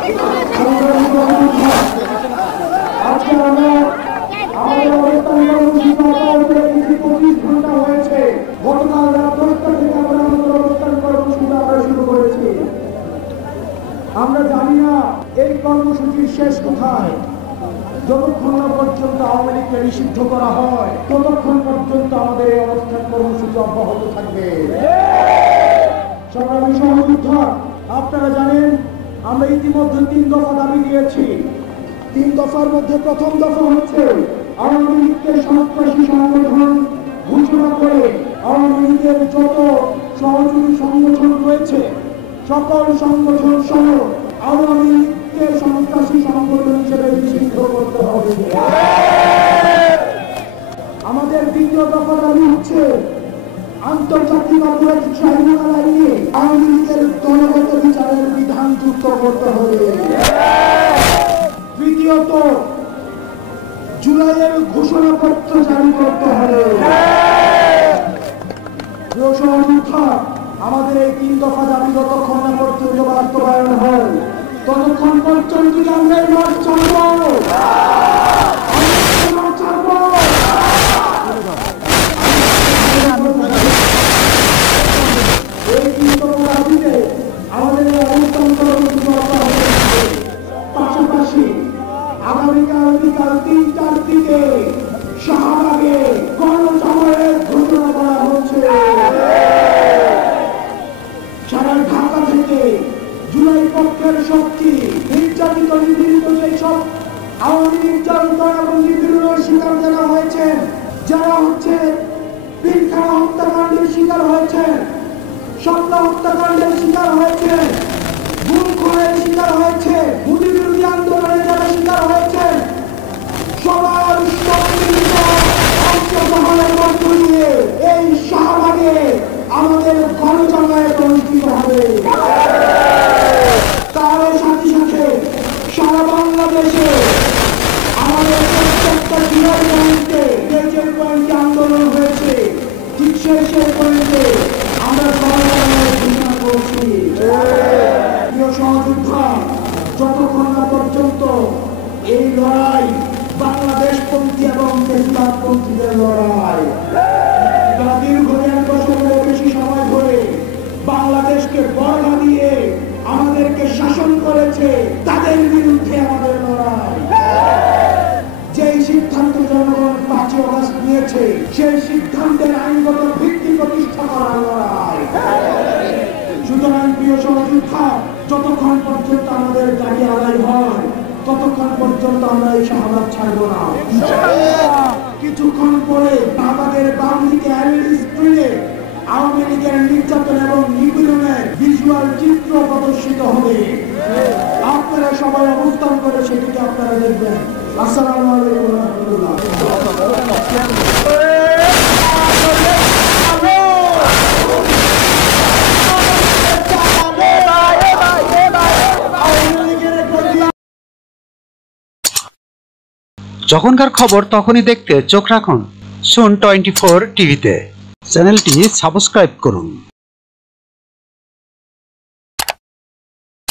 আজকে আমরা আমাদের অবস্থান কর্মসূচি 25 ঘন্টা হয়েছে। গতকাল রাত 10টা থেকে আমরা আমাদের অবস্থান কর্মসূচি আমরা শুরু করেছি। আমরা জানি না এই কর্মসূচির শেষ কোথায়। যতক্ষণ না পর্যন্ত আওয়ামী লীগকে নিষিদ্ধ করা হয় ততক্ষণ পর্যন্ত আমাদের এই অবস্থান কর্মসূচি অব্যাহত থাকবে। সংগ্রামী সহযোদ্ধা, আপনারা জানেন আমরা ইতিমধ্যে 3 দফা দাবি দিয়েছি। 3 দফার মধ্যে প্রথম দফা হচ্ছে আওয়ামী লীগকে সন্ত্রাসী সংগঠন ঘোষণা করে আওয়ামী লীগের যত সহযোগী সংগঠন রয়েছে সকল সংগঠন সহ আওয়ামী লীগকে সন্ত্রাসী সংগঠন হিসেবে নিষিদ্ধ করতে হবে। আমাদের দ্বিতীয় দফা দাবি হচ্ছে আন্তর্জাতিক অপরাধ ট্রাইব্যুনাল আইনে আওয়ামী লীগের দলগত বিচারের বিধান যুক্ত করতে হবে। তৃতীয়ত জুলাইয়ের ঘোষণাপত্র জারি করতে হবে। প্রিয় সহযোদ্ধা, আমাদের এই 3 দফা দাবি যতক্ষণ না পর্যন্ত বাস্তবায়ন হয় ততক্ষণ পর্যন্ত আমরা এই মাঠ ছাড়ব। এই 3 দফা দাবিতে আমাদের অবস্থান কর্মসূচি পাশাপাশি আগামীকাল বিকাল 3টার দিকে শাহবাগে গণজমায়েত ঘোষণা করা হচ্ছে। সারা ঢাকা থেকে জুলাই পক্ষের শক্তি নির্যাতিত নিপীড়িত যেসব আওয়ামী নির্যাতিত এবং নিপীড়নের শিকার যারা হয়েছে, যারা হচ্ছে পিলখানা হত্যাকাণ্ডের শিকার হয়েছে, স্বপ্ন হত্যাকাণ্ডের শিকার হয়েছে, গুম খুনের শিকার হয়েছে, মোদী বিরোধী আন্দোলনে যারা শিকার হয়েছে, সবার সম্মিলিত অংশগ্রহণের মধ্য দিয়ে এই শাহবাগে আমাদের গণজমায়েত অনুষ্ঠিত হবে। তার সাথে সাথে সারা বাংলাদেশে আমাদের প্রত্যেকটা জেলার পয়েন্টে যে পয়েন্টে আন্দোলন হয়েছে ঠিক সেই পয়েন্টে আমরা গণজমায়েত ঘোষণা করছি। প্রিয় সহযোদ্ধা, যতক্ষণ না পর্যন্ত এই লড়াই বাংলাদেশপন্থী এবং ফেসিবাদপন্থীদের লড়াই, তারা দীর্ঘ 1 বছরের বেশি সময় ধরে বাংলাদেশকে বর্গা দিয়ে আমাদেরকে শাসন করেছে, তাদের বিরুদ্ধে আমাদের লড়াই। যেই সিদ্ধান্ত জনগণ 5 আগস্ট নিয়েছে সেই সিদ্ধান্তের আইনগত ভিত্তি প্রতিষ্ঠা করার লড়াই। সুতরাং প্রিয় সহযোদ্ধা, যতক্ষণ পর্যন্ত আমাদের দাবি আদায় হয় ততক্ষণ পর্যন্ত আমরা এই শাহবাগ ছাড়ব না। কিছুক্ষণ পরে শাহবাগের বাম দিকে এলইডি স্ক্রিনে আওয়ামী লীগের নির্যাতন এবং নিপীড়নের ভিজুয়াল চিত্র প্রদর্শিত হবে। আপনারা সবাই অবস্থান করে সেটিকে আপনারা দেখবেন। আসসালামু আলাইকুম ওয়া রাহমাতুল্লাহ। যখনকার খবর তখনই দেখতে চোখ রাখুন সুন 24 টিভিতে। চ্যানেলটি সাবস্ক্রাইব করুন।